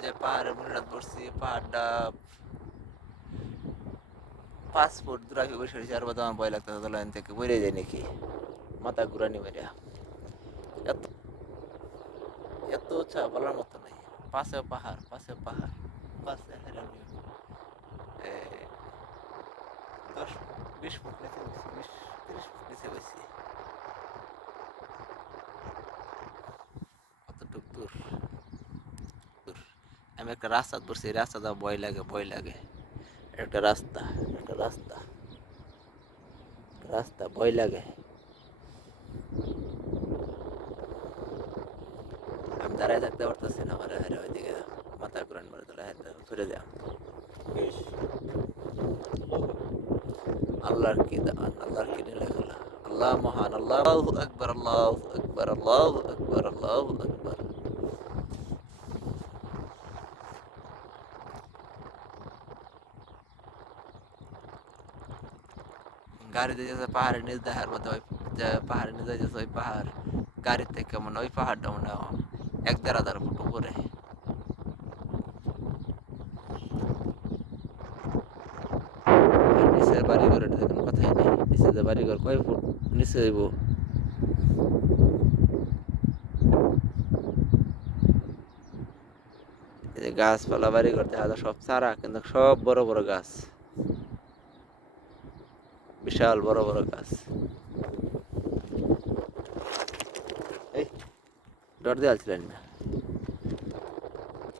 যে পাহাড়ে মুড়িরাত পড়ছি, পাহাড়টা 5 ফুট দূর আগে বসে রয়েছে, আর বাদ আমার ভয় লাগতেছে লাইন থেকে বেড়ে যায় নাকি, মাথা ঘুরানি মেরে। এত এত উঁচা বলার মতো নাই। পাশে পাহাড়, পাশে পাহাড়, পাশে হেরানি 10-20 ফুট নিচে গেছি, 20-30 ফুট নিচে গেছি। কতটুক দূর দূর। আমি একটা রাস্তা ধরছি, এই রাস্তাটা ভয় লাগে, ভয় লাগে। একটা রাস্তা, একটা রাস্তা, রাস্তা ভয় লাগে। আমি দাঁড়ায় থাকতে পারতেছি না, আমার হেরে ওইদিকে মাথা ঘুরান মারে তোলা ফিরে যাও। আল্লাহর কি দান, আল্লাহর কি নীলা খেলা। আল্লাহ মহান, আল্লাহু আকবার, আল্লাহু আকবার, আল্লাহু আকবার, আল্লাহু আকবার। গাড়িতে যেতে পাহাড়ের নিচ দেখার মতো, ওই যে পাহাড়ের নিচে যেতে ওই পাহাড়, গাড়ির থেকে মনে ওই পাহাড়টা মনে হয় 1-1.5 ফুট উপরে। আর নিচের বাড়িঘর এটা দেখুন কথাই নেই, নিচে যে বাড়িঘর কয় ফুট নিচে হইব। এই যে গাছপালা বাড়িঘর দেখা যায় সব চারা, কিন্তু সব বড় বড় গাছ, বিশাল বড় বড় গাছ। এই ডর দিয়ে আসছিলেন না?